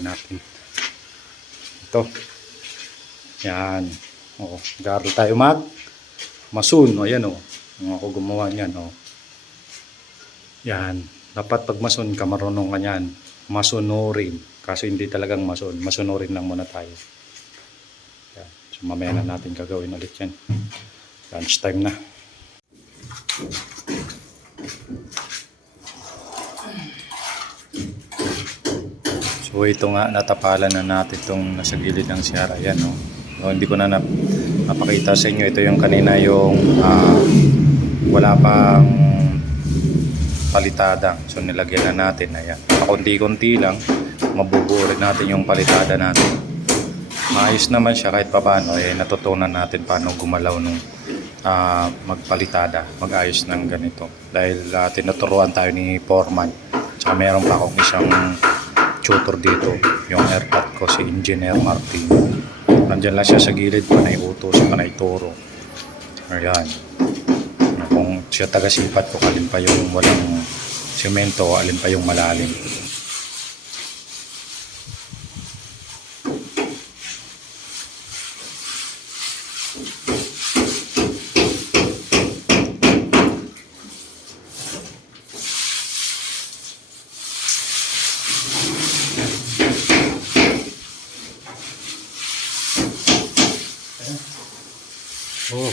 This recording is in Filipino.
natin ito. Yan. O, garo tayo masun. O, yan o. Ako gumawa niyan o. Yan. Dapat pag masun ka, marunong ka niyan. Masunurin. Kaso hindi talagang masun. Masunurin lang muna tayo. Yan. So, mamaya na natin gagawin ulit yan. Lunch time na. So ito nga, natapalan na natin itong nasa gilid ng siyara. Yan, no? So, hindi ko na napakita sa inyo. Ito yung kanina yung wala pang palitada. So nilagyan na natin. Ayan. Pakunti-kunti lang. Mabubuo rin natin yung palitada natin. Maayos naman siya kahit paano. Natutunan natin paano gumalaw nung magpalitada. Mag-ayos ng ganito. Dahil tinuturuan tayo ni Foreman. Tsaka meron pa akong isang tutor dito, yung airpot ko, si Engineer Martin. Nandyan lang siya sa gilid, panay utos, panay turo. Ayan. Kung siya taga-sipat ko, alin pa yung walang semento, alin pa yung malalim. Oh.